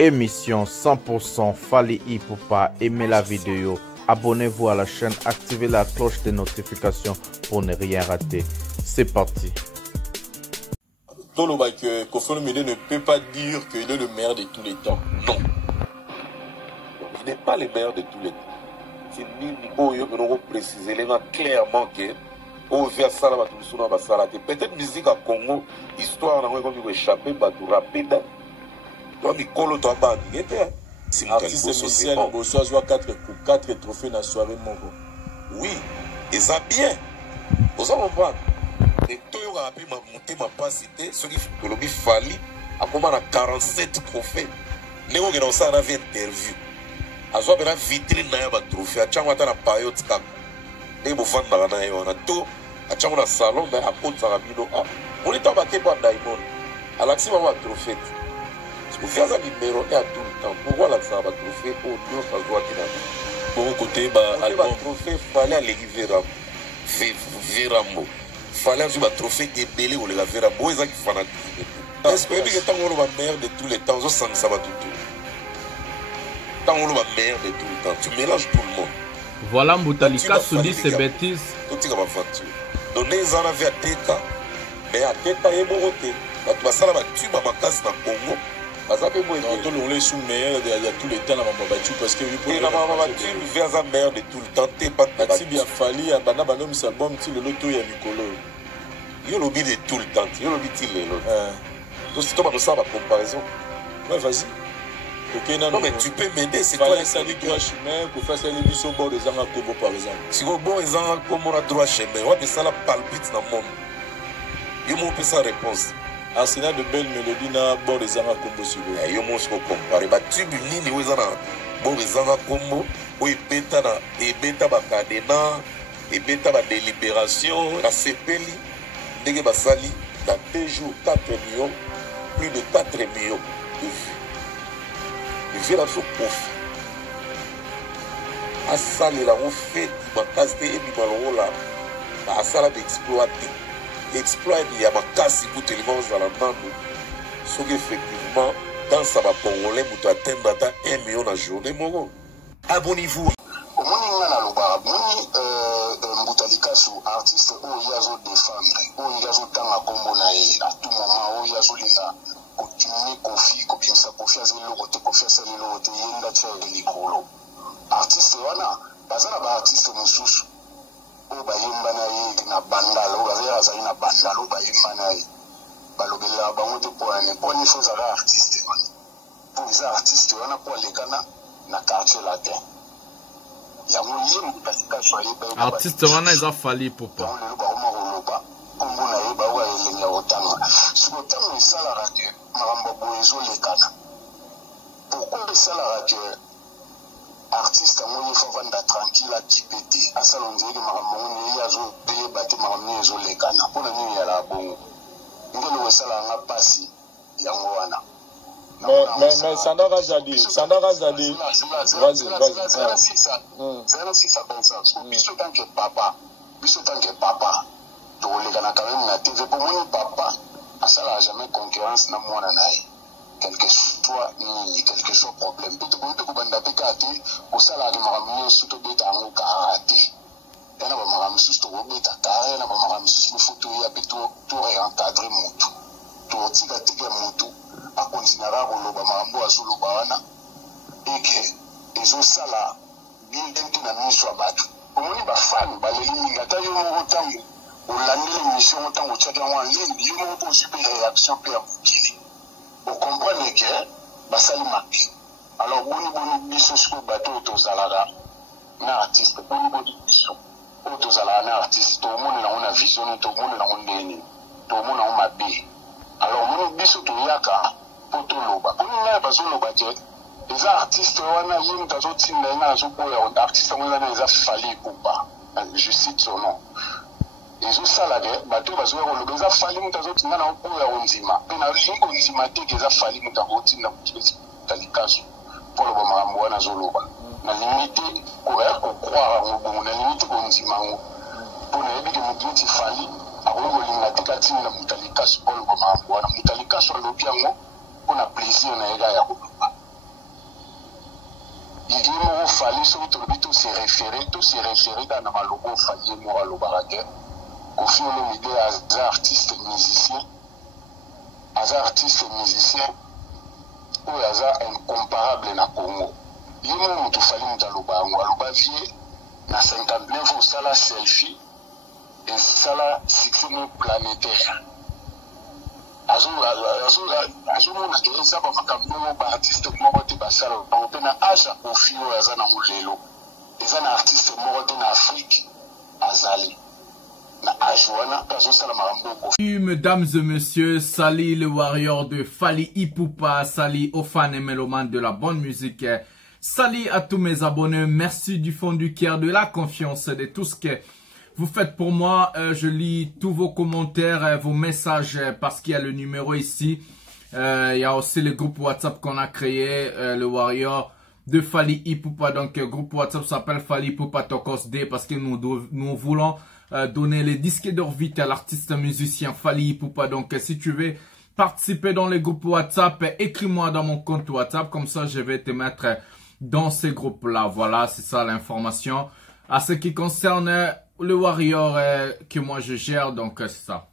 Émission 100% Fally Ipupa. Aimez la vidéo, abonnez-vous à la chaîne, activez la cloche de notification pour ne rien rater. C'est parti. Toloba que Koffi Olomide ne peut pas dire qu'il est le meilleur de tous les temps. Non. Il n'est pas le meilleur de tous les temps. C'est ni préciser clairement que peut-être musique à Congo, histoire n'a pas échappé, rapide. Artiste musicien, il soit 4 trophées dans la soirée. Oui, et ça bien. Vous allez comprendre. Et tout le monde a monté ma capacité, ce qui Fally a commandé 47 trophées. Nous avons fait une interview. Nous avons fait une vitrine dans le trophée. Nous avons fait une période. Nous avons fait une tout. Nous avons fait un salon, mais à côté de la vidéo. On est en train de faire un diamond. À l'action, on va trophée. Vous faites un numéro 1 à tout le temps. Pourquoi la ça va trophée au Dieu ça doit être bon côté album trophée Fally aller Veramo. Fally avoir un trophée ébélé ou les Veramo ils ont fanatisme. Est-ce que il est le meilleur de tous les temps, ça va tout. Tant le meilleur de tout le temps, tu mélanges tout le monde. Voilà Mbutalika se dit ces bêtises. Tout est comme aventure. Donc les en avait à Teka, mais à Teka est bon côté. Tu vas ça là tu vas ma casse dans Congo. On est sous meilleur il y a tous les temps dans ma battu parce que il y a ma battu vers un meilleur de tout le temps t'es pas si bien Fally à bana banom sa bombe ti le loto ya mikolo il y a l'obi de tout le temps il y a l'obi ti le loto donc c'est comme ça ma comparaison ouais vas-y ok non mais tu peux m'aider c'est quoi ça dit droit chemin pour faire ça les biso bord des anga kobo par exemple si au bord des anga kobo na droit chemin ouais ça la palpite dans monde il m'ont fait sa réponse. Arsenal de belles mélodies na bord des anga combo sur le. Yo monsko comparer ba tube nini wezana bord des anga combo ou beta na e beta ba cadena e beta ba délibération la sepeli ndenge basali dans 2 jours 4 millions plus de 4 millions de vues. Le fait la so prof. Asali la on fait ba casse et bi balon là ba asala d'exploiter. Exploit il y a ma casse pour tellement dans la main. Sauf qu'effectivement, dans sa congolais, vous atteindre 1 million la journée. Abonnez-vous. Au moins, Mbutalika sous artiste où il y a des femmes, où il y a dans la Combonae, à tout moment, où il y a Zolinga, continuer Koffi, Koffi, ça Koffi, Koffi, Yenda, Nicolo. Artiste, voilà, pas un artiste, Moussous. O bayimba na ye na bandalo bazela za na bandalo bayimba na ye balobela bango te pour une chose à artiste pour les artistes on a pour les cana na quartier latin ya moyim Mbutalika soyé artiste wana eza Fally Ipupa on le ba o loba kombo na ye ba wa elenya otanga siko tango sala radio marambo boezo le cana pourquoi sala radio artiste il faut vendre tranquille à Kipété à Salondier de Maramon il y a zo payer bâti Maramon zo les cana pour le nuit à la bon ngelo wesala nga pasi yango wana mais Sandara Zadi vas-y c'est ça comme ça biso tant que papa to les cana quand même na TV pour mon papa à ça là jamais concurrence na mwana naï quelque soit problème tout ko banda pekati ko sala de maramio suto beta ngo karate yana ba maramio suto ko beta kare na ba maramio suto photo ya beto to encadrer mutu to tika mutu a continuera ko lo ba marambo azulu bana eke ezo sala bien dentro na miso abatu omoni ba fan ba leli ngata yo mo tango olandele mission tango chaka wa leli yo mo ko super réaction pe amukili. Vous comprenez que basali mapi alors boni biso siko bato tozalaka na artiste boni biso tozalaka na artiste to mona na ona vision to mona na ondeni to mona o mabe alors boni biso to yaka poto loba boni na baso loba je les artistes wana yim tazo tinda na zo ko ya artiste wana na za Fally Ipupa je cite son nom ezo sala de bato bazoya koloba eza Fally mutu azotinda na okoya ondima mpe na lingo ondima teke eza Fally mutu akotinda Mbutalika mpo loba makambo wana azoloba na limite koya kokroire yango bongo na limite kondima yango mpo nayebi ke motu neti Fally akoki kolinga te katindi na Mbutalika mpo loba makambo wana Mbutalika alobi yango mpo na plaisir na ye ya koloba il m'a fallu surtout tout se référer dans ma logo fallu moi le baraque au final l'idée à artiste musicien ou incomparable na Congo il m'a tout fallu dans le baraque vie na 59 au sala selfie et sala succès planétaire azomona ke eza bamakambo baartiste moko te basala bango mpe na age ya kofi oyo aza na molelo eza na artiste moko te na afrique azali na age wana mpe azosala makambo kofi. Mesdames et messieurs, Sali le warrior de Fally Ipupa, Sali aux fans et mélomanes de la bonne musique, Sali à tous mes abonnés, merci du fond du cœur de la confiance de tout ce que vous faites pour moi. Je lis tous vos commentaires, vos messages parce qu'il y a le numéro ici. Il y a aussi le groupe WhatsApp qu'on a créé, le Warrior de Fally Ipupa. Donc le groupe WhatsApp s'appelle Fally Ipupa Tokos D parce que nous voulons donner les disques d'or vite à l'artiste musicien Fally Ipupa. Donc si tu veux participer dans les groupes WhatsApp, écris-moi dans mon compte WhatsApp. Comme ça je vais te mettre dans ces groupes-là. Voilà, c'est ça l'information. À ce qui concerne le Warrior que moi je gère, donc c'est ça.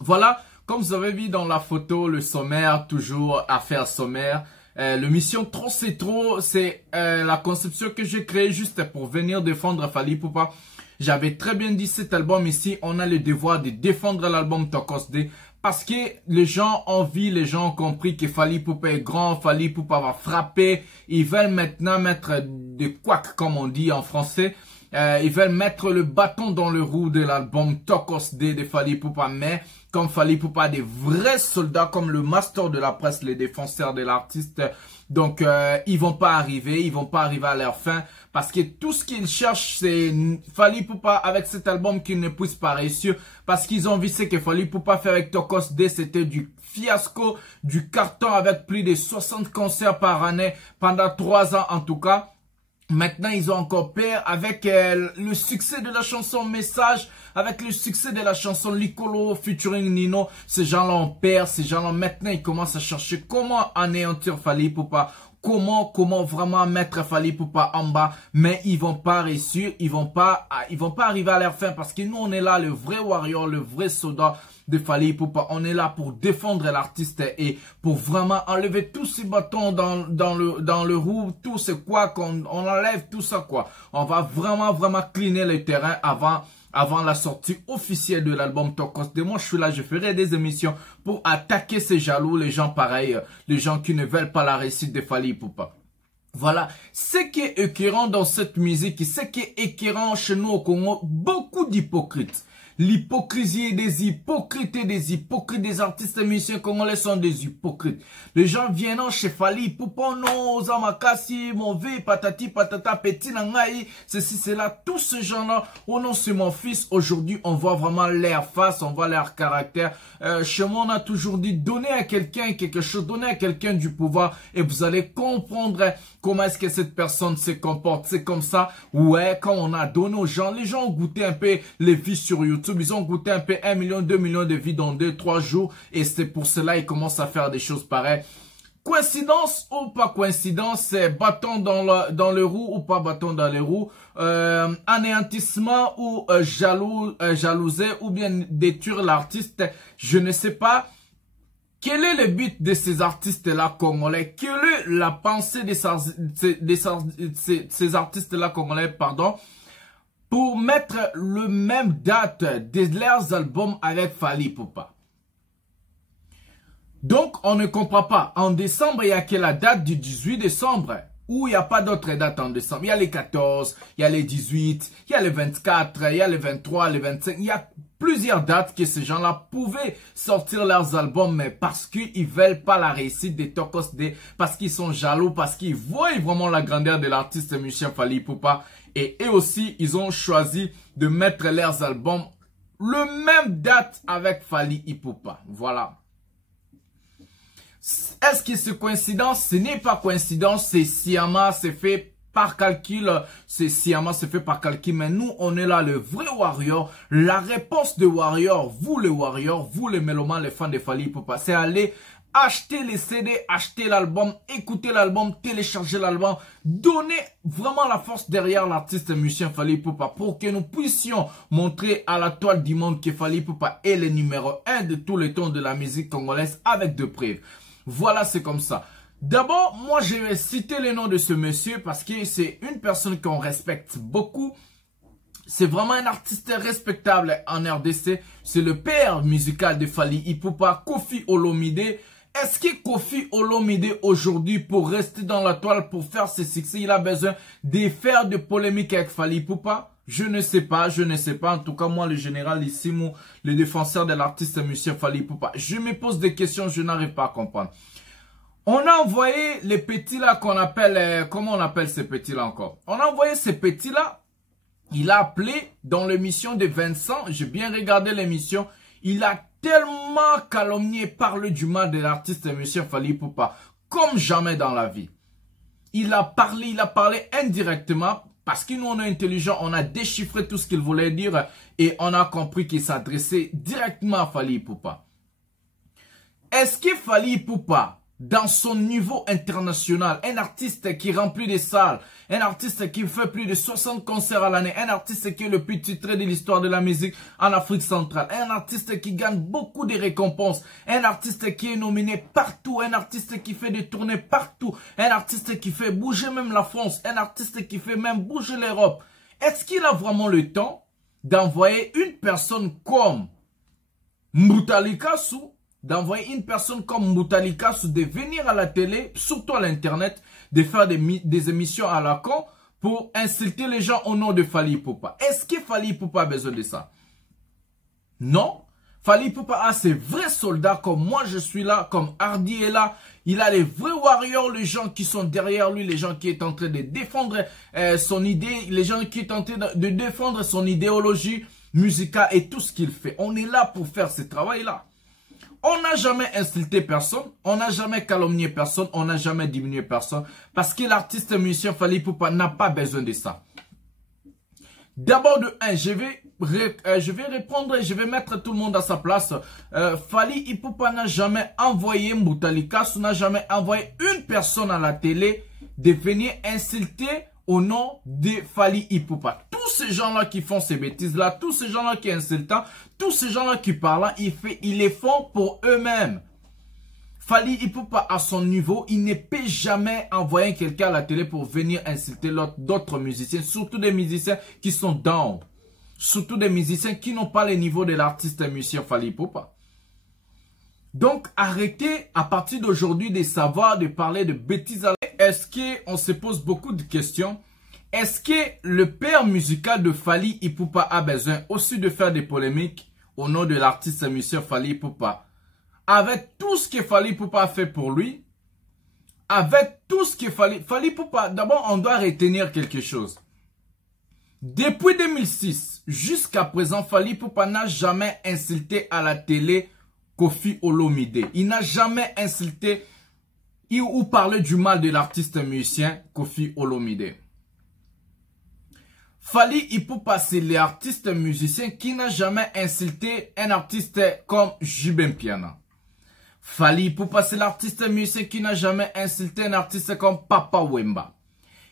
Voilà, comme vous avez vu dans la photo, le sommaire, toujours affaire sommaire. Le mission Trop c'est trop, c'est la conception que j'ai créée juste pour venir défendre Fally Ipupa. J'avais très bien dit cet album ici, on a le devoir de défendre l'album Tokos D. Parce que les gens ont vu, les gens ont compris que Fally Ipupa est grand, Fally Ipupa va frapper. Ils veulent maintenant mettre des couacs comme on dit en français. Ils veulent mettre le bâton dans le roue de l'album Tokos D de Fally Ipupa. Mais comme Fally Ipupa a des vrais soldats comme le master de la presse, les défenseurs de l'artiste. Donc ils vont pas arriver à leur fin. Parce que tout ce qu'ils cherchent c'est Fally Ipupa avec cet album qu'ils ne puissent pas réussir. Parce qu'ils ont vu ce que Fally Ipupa fait avec Tokos D, c'était du fiasco, du carton avec plus de 60 concerts par année pendant 3 ans en tout cas. Maintenant, ils ont encore peur avec le succès de la chanson Message, avec le succès de la chanson Licolo featuring Nino. Ces gens-là ont peur, ces gens-là maintenant, ils commencent à chercher comment anéantir Fally Ipupa, comment vraiment mettre Fally Ipupa en bas, mais ils vont pas réussir, ils vont pas arriver à leur fin parce que nous, on est là, le vrai warrior, le vrai soldat de Fally Ipupa. On est là pour défendre l'artiste et pour vraiment enlever tous ces bâtons dans le roue, tout ce quoi qu'on enlève tout ça quoi. On va vraiment cleaner le terrain avant la sortie officielle de l'album Tokos D. Moi je suis là, je ferai des émissions pour attaquer ces jaloux, les gens pareils, les gens qui ne veulent pas la réussite de Fally Ipupa. Voilà, ce qui est écœurant dans cette musique, ce qui est écœurant chez nous au Congo, beaucoup d'hypocrites. L'hypocrisie des hypocrites des artistes et musiciens congolais sont des hypocrites. Les gens viennent chez Fally Ipupa, non, Zamakasi, mauvais, patati, patata, petit nangai, ceci, cela, tous ces gens-là, oh non, c'est mon fils. Aujourd'hui, on voit vraiment leur face, on voit leur caractère. Chez moi, on a toujours dit, donnez à quelqu'un quelque chose, donnez à quelqu'un du pouvoir et vous allez comprendre comment est-ce que cette personne se comporte. C'est comme ça, ouais, quand on a donné aux gens, les gens ont goûté un peu les vies sur YouTube. Ils ont goûté un peu 1 million, 2 millions de vues dans 2-3 jours. Et c'est pour cela qu'ils commencent à faire des choses pareilles. Coïncidence ou pas coïncidence, c'est bâton dans le roue ou pas bâton dans les roues. Anéantissement ou jalouser ou bien détruire l'artiste. Je ne sais pas. Quel est le but de ces artistes-là congolais? Quelle est la pensée de ces artistes-là congolais, pardon? Pour mettre le même date de leurs albums avec Fally Ipupa. Donc, on ne comprend pas. En décembre, il y a que la date du 18 décembre. Ou il n'y a pas d'autres dates en décembre. Il y a les 14, il y a les 18, il y a les 24, il y a les 23, les 25. Il y a plusieurs dates que ces gens-là pouvaient sortir leurs albums. Mais parce qu'ils ne veulent pas la réussite de Tokos D. Parce qu'ils sont jaloux. Parce qu'ils voient vraiment la grandeur de l'artiste musicien Fally Ipupa. Et eux aussi, ils ont choisi de mettre leurs albums le même date avec Fally Ipupa. Voilà. Est-ce que c'est coïncidence? Ce n'est pas coïncidence, c'est sciemment, c'est fait par calcul, c'est sciemment, c'est fait par calcul. Mais nous, on est là, le vrai warrior. La réponse de warrior, vous les warriors, vous les mélomanes, les fans de Fally Ipupa, c'est aller achetez les CD, achetez l'album, écoutez l'album, téléchargez l'album. Donnez vraiment la force derrière l'artiste musicien Fally Ipupa pour que nous puissions montrer à la toile du monde que Fally Ipupa est le numéro 1 de tous les temps de la musique congolaise avec de preuves. Voilà, c'est comme ça. D'abord, moi, je vais citer le nom de ce monsieur parce que c'est une personne qu'on respecte beaucoup. C'est vraiment un artiste respectable en RDC. C'est le père musical de Fally Ipupa, Koffi Olomide. Est-ce que Koffi Olomide aujourd'hui, pour rester dans la toile, pour faire ses succès, il a besoin de faire de polémiques avec Fally Ipupa? Je ne sais pas, je ne sais pas. En tout cas, moi, le général ici, le défenseur de l'artiste musicien Fally Ipupa, je me pose des questions, je n'arrive pas à comprendre. On a envoyé les petits là qu'on appelle, comment on appelle ces petits là encore? On a envoyé ces petits là, il a appelé dans l'émission de Vincent, j'ai bien regardé l'émission, il a tellement calomnié, parlé du mal de l'artiste musicien Fally Ipupa, comme jamais dans la vie. Il a parlé indirectement, parce que nous on est intelligent, on a déchiffré tout ce qu'il voulait dire, et on a compris qu'il s'adressait directement à Fally Ipupa. Est-ce que Fally Ipupa, dans son niveau international, un artiste qui remplit des salles, un artiste qui fait plus de 60 concerts à l'année, un artiste qui est le plus titré de l'histoire de la musique en Afrique centrale, un artiste qui gagne beaucoup de récompenses, un artiste qui est nominé partout, un artiste qui fait des tournées partout, un artiste qui fait bouger même la France, un artiste qui fait même bouger l'Europe. Est-ce qu'il a vraiment le temps d'envoyer une personne comme Mbutalikasu, d'envoyer une personne comme Mbutalikasu de venir à la télé, surtout à l'internet, de faire des émissions à la con pour insulter les gens au nom de Fally Ipupa? Est-ce que Fally Ipupa a besoin de ça? Non. Fally Ipupa a ses vrais soldats comme moi je suis là, comme Hardy est là. Il a les vrais warriors, les gens qui sont derrière lui, les gens qui sont en train de défendre son idée, les gens qui sont en train de défendre son idéologie musicale et tout ce qu'il fait. On est là pour faire ce travail-là. On n'a jamais insulté personne, on n'a jamais calomnié personne, on n'a jamais diminué personne. Parce que l'artiste musicien Fally Ipupa n'a pas besoin de ça. D'abord de 1, je vais répondre et je vais mettre tout le monde à sa place. Fally Ipupa n'a jamais envoyé Mbutalikasu, n'a jamais envoyé une personne à la télé de venir insulter au nom de Fally Ipupa. Tous ces gens-là qui font ces bêtises-là, tous ces gens-là qui insultent, tous ces gens-là qui parlent, ils les font pour eux-mêmes. Fally Ipupa, à son niveau, il ne peut jamais envoyer quelqu'un à la télé pour venir insulter d'autres musiciens, surtout des musiciens qui sont down. Surtout des musiciens qui n'ont pas le niveau de l'artiste musicien Fally Ipupa. Donc, arrêtez à partir d'aujourd'hui de savoir, de parler de bêtises. Est-ce qu'on se pose beaucoup de questions? Est-ce que le père musical de Fally Ipupa a besoin aussi de faire des polémiques au nom de l'artiste musicien Fally Ipupa? Avec tout ce que Fally Ipupa a fait pour lui, avec tout ce que Fally Ipupa, d'abord on doit retenir quelque chose. Depuis 2006 jusqu'à présent, Fally Ipupa n'a jamais insulté à la télé Koffi Olomide. Il n'a jamais insulté ou parlé du mal de l'artiste musicien Koffi Olomide. Fally Ipupa, c'est l'artiste musicien qui n'a jamais insulté un artiste comme Jibin Piana. Fally Ipupa, c'est l'artiste musicien qui n'a jamais insulté un artiste comme Papa Wemba.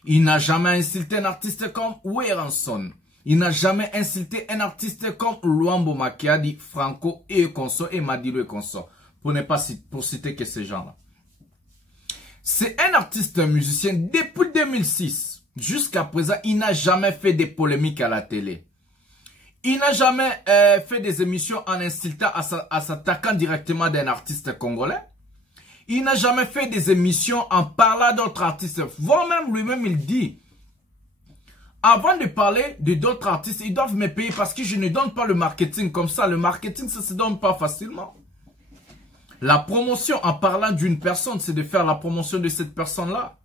Il n'a jamais insulté un artiste comme Weranson. Il n'a jamais insulté un artiste comme Luambo Makiadi, Franco et Conso et Madilo et Conso. Pour citer que ces gens-là. C'est un artiste musicien depuis 2006. Jusqu'à présent, il n'a jamais fait des polémiques à la télé. Il n'a jamais fait des émissions en insultant, en s'attaquant directement d'un artiste congolais. Il n'a jamais fait des émissions en parlant d'autres artistes. Voire même lui-même, il dit, avant de parler de d'autres artistes, ils doivent me payer parce que je ne donne pas le marketing comme ça. Le marketing, ça ne se donne pas facilement. La promotion en parlant d'une personne, c'est de faire la promotion de cette personne-là.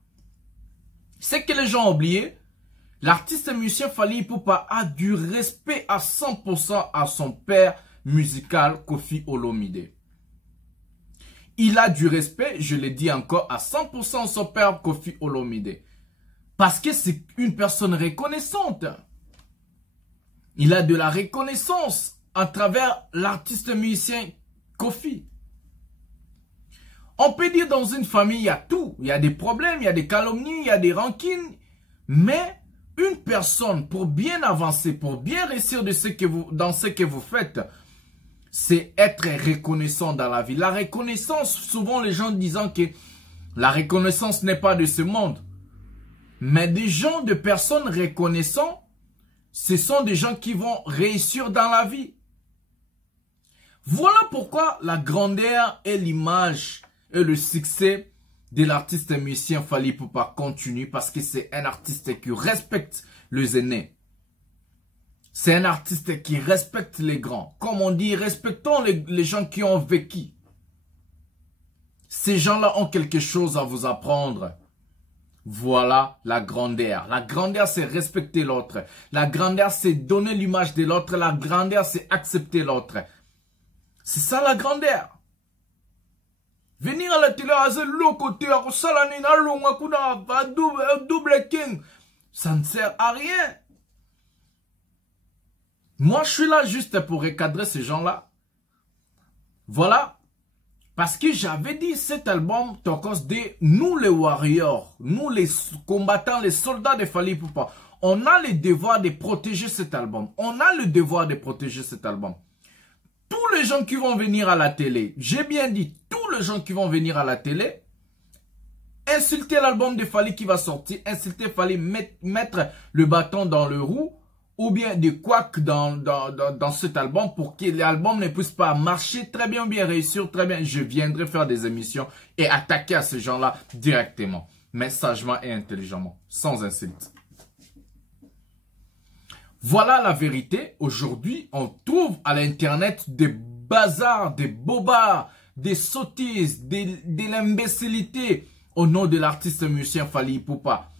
C'est que les gens ont oublié. L'artiste musicien Fally Ipupa a du respect à 100% à son père musical Koffi Olomide. Il a du respect, je le dis encore, à 100% à son père Koffi Olomide. Parce que c'est une personne reconnaissante. Il a de la reconnaissance à travers l'artiste musicien Koffi. On peut dire dans une famille, il y a tout. Il y a des problèmes, il y a des calomnies, il y a des rancines. Mais une personne, pour bien avancer, pour bien réussir dans ce que vous faites, c'est être reconnaissant dans la vie. La reconnaissance, souvent les gens disant que la reconnaissance n'est pas de ce monde. Mais des gens, de personnes reconnaissants, ce sont des gens qui vont réussir dans la vie. Voilà pourquoi la grandeur et l'image et le succès de l'artiste musicien Fally Ipupa continue, parce que c'est un artiste qui respecte les aînés. C'est un artiste qui respecte les grands. Comme on dit, respectons les gens qui ont vécu. Ces gens-là ont quelque chose à vous apprendre. Voilà la grandeur. La grandeur, c'est respecter l'autre. La grandeur, c'est donner l'image de l'autre. La grandeur, c'est accepter l'autre. C'est ça la grandeur. Venir à la télé, à ce côté, à double king, ça ne sert à rien. Moi, je suis là juste pour recadrer ces gens-là. Voilà. Parce que j'avais dit cet album, Tokos de nous les warriors, nous les combattants, les soldats de Fally Ipupa, on a le devoir de protéger cet album. On a le devoir de protéger cet album. Tous les gens qui vont venir à la télé, j'ai bien dit, tous les gens qui vont venir à la télé, insulter l'album de Fally qui va sortir, insulter Fally, mettre le bâton dans le roue, ou bien des couacs dans cet album pour que l'album ne puisse pas marcher très bien ou bien réussir très bien. Je viendrai faire des émissions et attaquer à ces gens-là directement, mais sagement et intelligemment, sans insulte. Voilà la vérité. Aujourd'hui, on trouve à l'internet des bazars, des bobards, des sottises, de l'imbécilité au nom de l'artiste musicien Fally Ipupa.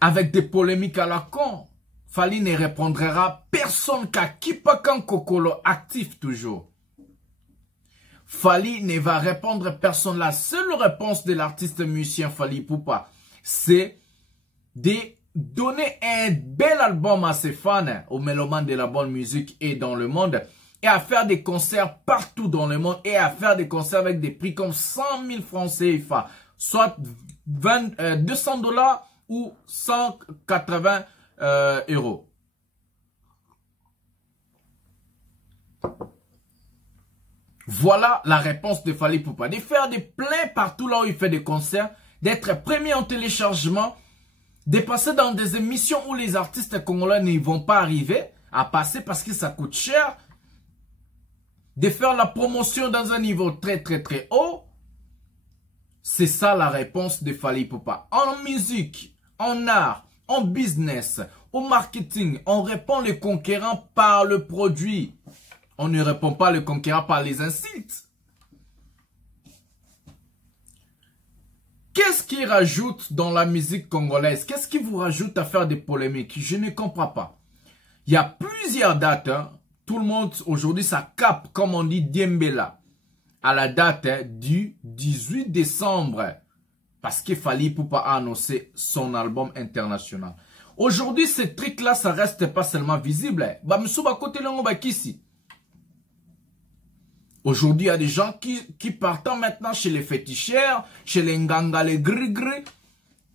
Avec des polémiques à la con, Fally ne répondra personne qu'à Kipakan Kokolo, actif toujours. Fally ne va répondre personne. La seule réponse de l'artiste musicien Fally Ipupa, c'est de donner un bel album à ses fans, aux mélomanes de la bonne musique et dans le monde, et à faire des concerts partout dans le monde, et à faire des concerts avec des prix comme 100 000 francs CFA, soit 200 $ ou 180 €. Voilà la réponse de Fally Ipupa. De faire des pleins partout là où il fait des concerts, d'être premier en téléchargement, de passer dans des émissions où les artistes congolais ne vont pas arriver à passer parce que ça coûte cher, de faire la promotion dans un niveau très haut. C'est ça la réponse de Fally Ipupa. En musique, en art, en business, au marketing, on répond les conquérants par le produit. On ne répond pas les conquérants par les insultes. Qu'est-ce qui rajoute dans la musique congolaise? Qu'est-ce qui vous rajoute à faire des polémiques? Je ne comprends pas. Il y a plusieurs dates. Hein. Tout le monde, aujourd'hui, ça capte, comme on dit, Diembela. À la date du 18 décembre. Parce que Fally Ipupa a annoncé son album international. Aujourd'hui, ce truc-là, ça reste pas seulement visible. Aujourd'hui, il y a des gens qui partent maintenant chez les féticheurs, chez les nganga, les gris-gris.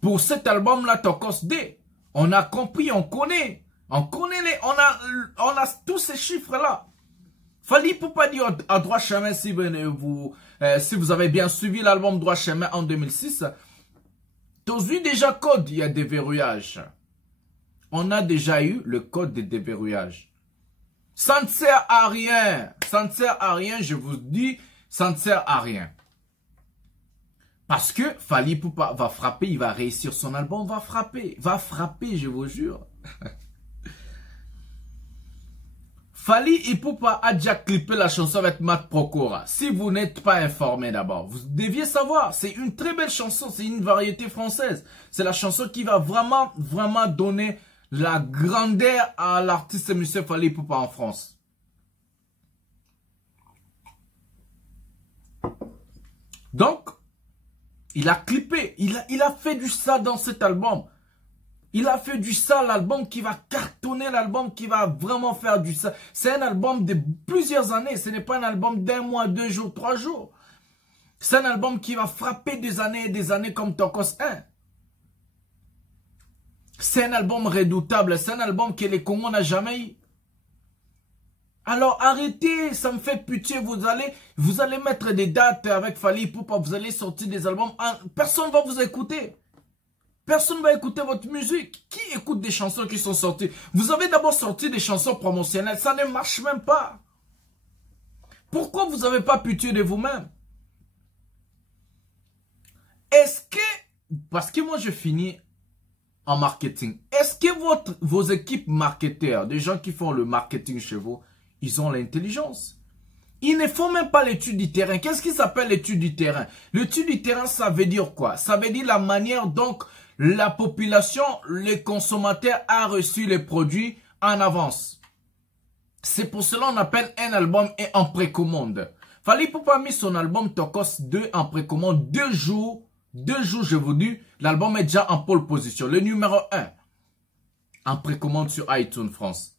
Pour cet album-là, Tokos D. On a compris, on connaît. On a tous ces chiffres-là. Fally Ipupa dit à droit chemin, si vous avez bien suivi l'album Droit chemin en 2006, tu as vu déjà code, il y a des verrouillages. On a déjà eu le code de déverrouillage. Ça ne sert à rien. Ça ne sert à rien, je vous dis, ça ne sert à rien. Parce que Fally Ipupa va frapper, il va réussir son album, va frapper, je vous jure. Fally Ipupa a déjà clippé la chanson avec Matt Pokora. Si vous n'êtes pas informé d'abord, vous deviez savoir, c'est une très belle chanson, c'est une variété française. C'est la chanson qui va vraiment donner la grandeur à l'artiste monsieur Fally Ipupa en France. Donc, il a clippé, il a fait du ça dans cet album. Il a fait du sale, l'album qui va cartonner, l'album qui va vraiment faire du sale. C'est un album de plusieurs années. Ce n'est pas un album d'un mois, 2 jours, 3 jours. C'est un album qui va frapper des années et des années comme Tokos 1. C'est un album redoutable. C'est un album que les Congos n'ont jamais eu. Alors arrêtez, ça me fait pitié. Vous allez mettre des dates avec Fally Ipupa. Vous allez sortir des albums. Personne ne va vous écouter. Personne ne va écouter votre musique. Qui écoute des chansons qui sont sorties? Vous avez d'abord sorti des chansons promotionnelles. Ça ne marche même pas. Pourquoi vous n'avez pas pitié de vous-même? Est-ce que... Parce que moi, je finis en marketing. Est-ce que vos équipes marketeurs, des gens qui font le marketing chez vous, ils ont l'intelligence? Ils ne font même pas l'étude du terrain. Qu'est-ce qui s'appelle l'étude du terrain? L'étude du terrain, ça veut dire quoi? Ça veut dire la manière dont la population, les consommateurs a reçu les produits en avance. C'est pour cela qu'on appelle un album et en précommande. Fally Ipupa a mis son album Tokos 2 en précommande 2 jours. 2 jours, je vous dis, l'album est déjà en pole position. Le numéro 1 en précommande sur iTunes France.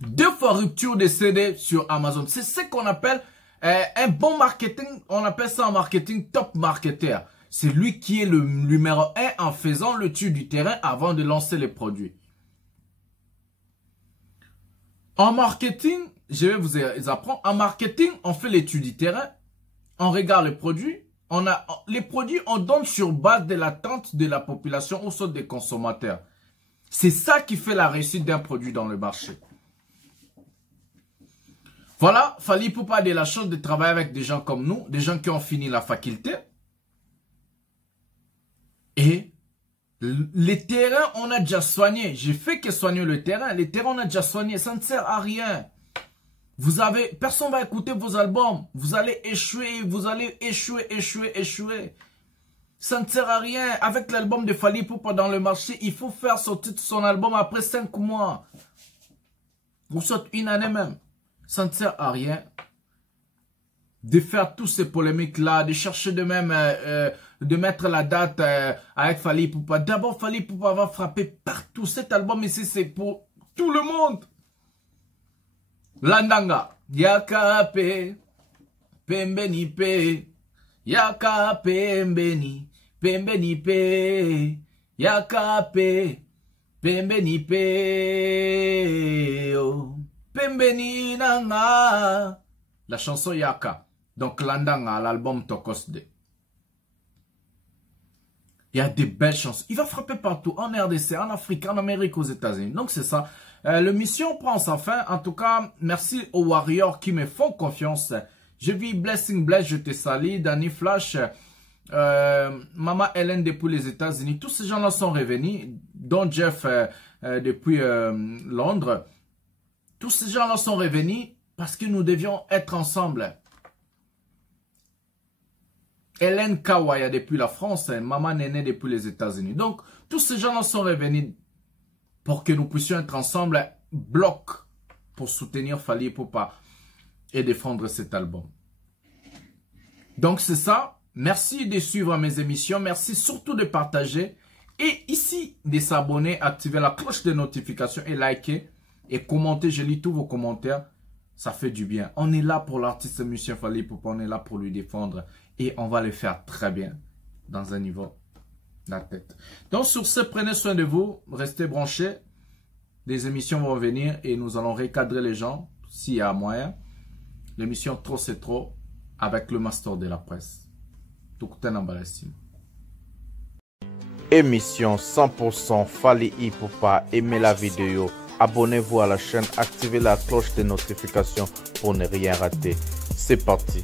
2 fois rupture de CD sur Amazon. C'est ce qu'on appelle un bon marketing. On appelle ça en marketing top marketeur. C'est lui qui est le numéro 1 en faisant le tour du terrain avant de lancer les produits. En marketing, je vais vous apprendre. En marketing, on fait l'étude du terrain. On regarde les produits. Les produits, on donne sur base de l'attente de la population ou soit des consommateurs. C'est ça qui fait la réussite d'un produit dans le marché. Voilà, Fally Ipupa a de la chance de travailler avec des gens comme nous, des gens qui ont fini la faculté. Et les terrains, on a déjà soigné. J'ai fait que soigner le terrain. Les terrains, on a déjà soigné. Ça ne sert à rien. Personne va écouter vos albums. Vous allez échouer, échouer. Ça ne sert à rien. Avec l'album de Fally Ipupa dans le marché, il faut faire sortir son album après 5 mois. Ou soit une année même. Ça ne sert à rien de faire toutes ces polémiques-là, de chercher de même, de mettre la date avec Fally Ipupa. D'abord, Fally Ipupa va frapper partout. Cet album ici, c'est pour tout le monde. Landanga, Yakape, Pembeni Pe, Yakape Mbeni, Pembeni Pe, Yakape, Pembeni Pe, Pembeni Nanga. La chanson Yaka. Donc Landanga, l'album Tokos 2. Il y a des belles chansons. Il va frapper partout, en RDC, en Afrique, en Amérique, aux États-Unis. Donc c'est ça. Le mission prend sa fin. En tout cas, merci aux Warriors qui me font confiance. Je vis Blessing Bless, je te salue. Danny Flash, Maman Hélène depuis les États-Unis. Tous ces gens-là sont revenus, dont Jeff depuis Londres. Tous ces gens-là sont revenus parce que nous devions être ensemble. Hélène Kawaya depuis la France, Maman Néné depuis les États-Unis. Donc, tous ces gens-là sont revenus pour que nous puissions être ensemble, bloc, pour soutenir Fally Ipupa et défendre cet album. Donc, c'est ça. Merci de suivre mes émissions. Merci surtout de partager. Et ici, de s'abonner, activer la cloche de notification et liker. Et commenter. Je lis tous vos commentaires. Ça fait du bien. On est là pour l'artiste musicien Fally Ipupa. On est là pour lui défendre. Et on va le faire très bien. Dans un niveau de la tête. Donc sur ce, prenez soin de vous. Restez branchés. Des émissions vont venir. Et nous allons recadrer les gens. S'il y a moyen. L'émission Trop c'est trop. Avec le master de la presse. Émission 100% Fally Ipupa. Aimez la vidéo. Abonnez-vous à la chaîne. Activez la cloche de notification pour ne rien rater. C'est parti.